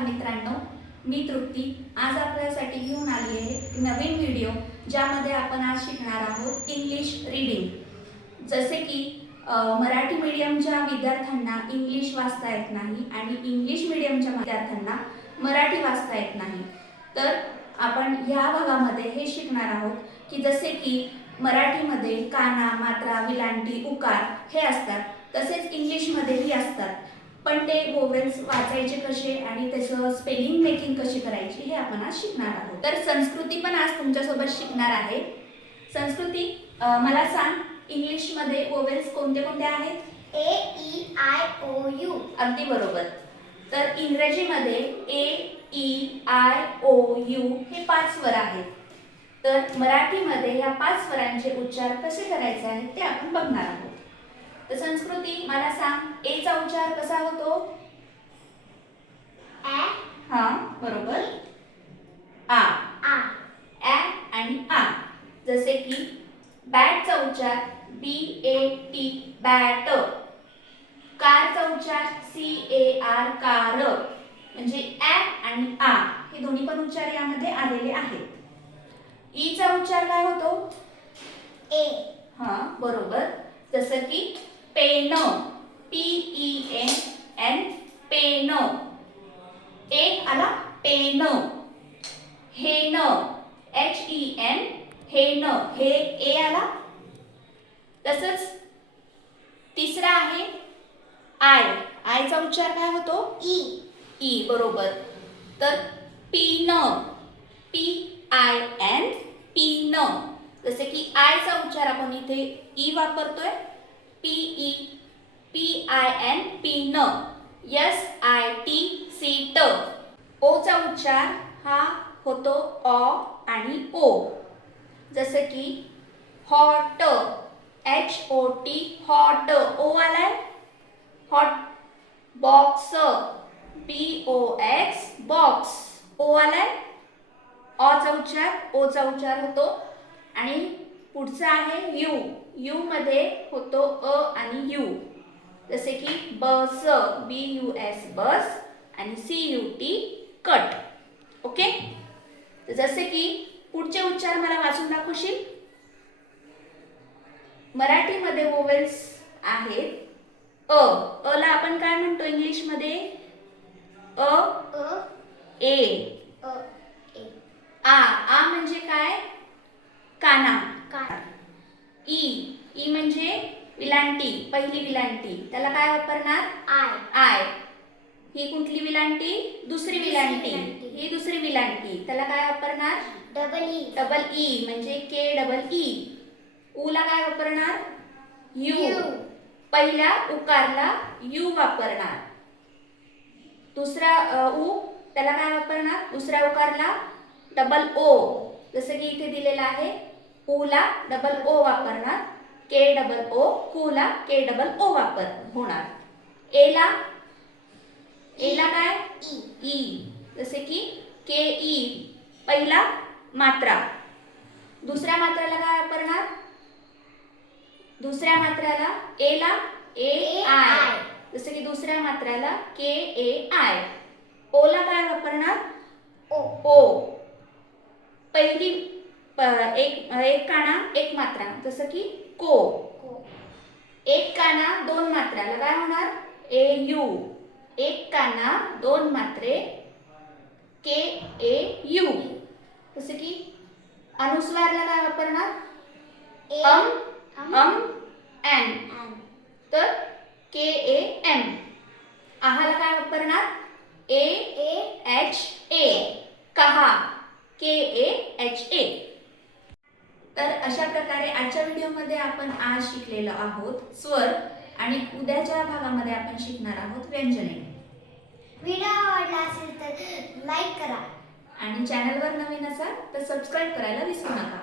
बालमित्रांनो, मी तृप्ती आज आपल्यासाठी घेऊन आली आहे नवीन व्हिडिओ, ज्यामध्ये आपण आज शिकणार आहोत इंग्लिश रीडिंग। जसे की मराठी मीडियमच्या विद्यार्थ्यांना इंग्लिश वाचता येत नाही आणि इंग्लिश मीडियमच्या विद्यार्थ्यांना मराठी वाचता येत नाही, तर आपण ह्या भागामध्ये हे शिकणार आहोत की जसे की मराठीमध्ये काना, मात्रा, विलांटी, उकार हे असतात, तसेच इंग्लिशमध्येही असतात। पण ते वोवेल्स वाचायचे कसे आणि त्याचं स्पेलिंग मेकिंग कशी करायची हे आपण आज शिकणार आहोत। तर संस्कृती पण आज तुमच्यासोबत शिकणार आहे। संस्कृती, मला सांग इंग्लिशमध्ये वोवेल्स कोणते कोणते आहेत? A, E, I, O, U। अगदी बरोबर। तर इंग्रजीमध्ये A, E, I, O, U हे 5 स्वर आहेत। तर मराठीमध्ये या 5 स्वरांचे उच्चार कसे करायचे आहेत ते आपण बघणार आहोत। तर संस्कृती, मला सांग ए चा उच्चार कसा होतो? A, हां, बरोबर। आ, A, ॲ आणि आ। जसे की बॅटचा उच्चार BAT बॅट, कारचा उच्चार CAR कार, म्हणजे ॲ आणि आ हे दोन्ही पण उच्चार यामध्ये आलेले आहेत। ई चा उच्चार काय होतो? A, हां, बरोबर। जसं की पेन, PEN पेन, एक आला पेन। हेन, HEN हेन, हे ए आला। तसंच तिसरा आहे आय, आयचा उच्चार काय होतो? E, ई, बरोबर। तर पीन, PIN पीन। जसे की आयचा उच्चार आपण इथे ई वापरतोय, PIN pin, SIT seat. Ocha उच्चार हा होतो ऑ आणि ओ। जसे की हॉट, HOT हॉट, ओ आलाय हॉट। बॉक्स, BOX बॉक्स, ओ आलाय। ओचा उच्चार होतो आणि पुढचा आहे यू, यू मध्ये होतो अ आणि यू। जसे की बस, BUS बस आणि CUT कट। ओके, जसे की पुढचे उच्चार मला वाचून दाखवशील? मराठीमध्ये वोवेल्स आहेत अ ला आपण काय म्हणतो इंग्लिशमध्ये? A, A. A, आ म्हणजे काय? काना। काना। ई म्हणजे विलांटी, पहिली विलांटी, त्याला काय वापरणार? आय। ही कुठली विलांटी? दुसरी विलांटी, ही दुसरी विलांटी, त्याला काय वापरणार? डबल ई म्हणजे KEE। ला काय वापरणार? यू, पहिल्या उकारला यू वापरणार। दुसरा उ, त्याला काय वापरणार? दुसऱ्या उकारला डबल ओ, जसं की इथे दिलेला आहे ला डबल ओ वापरणार, KOO, कुला KOO वापर होणार। एला काय? ई, जसे की KE पहिला मात्रा, दुसऱ्या मात्राला काय वापरणार? दुसऱ्या मात्राला एला AI, जसे की दुसऱ्या मात्राला KAI। ओला काय वापरणार? ओ, पहिली एक काना एक मात्रा, जसं की को। एक काना दोन मात्राला काय होणार? AU, एक काना दोन मात्रे KAU। जसे की अनुस्वारला काय वापरणार? एन, तर KAM। आहाला काय वापरणार? AHA, कहा, KAHA। तर अशा प्रकारे आजच्या व्हिडिओमध्ये आपण आज शिकलेलो आहोत स्वर आणि उद्याच्या भागामध्ये आपण शिकणार आहोत व्यंजने। व्हिडिओ आवडला असेल तर लाईक करा आणि चॅनलवर नवीन असाल तर सबस्क्राईब करायला विसरू नका।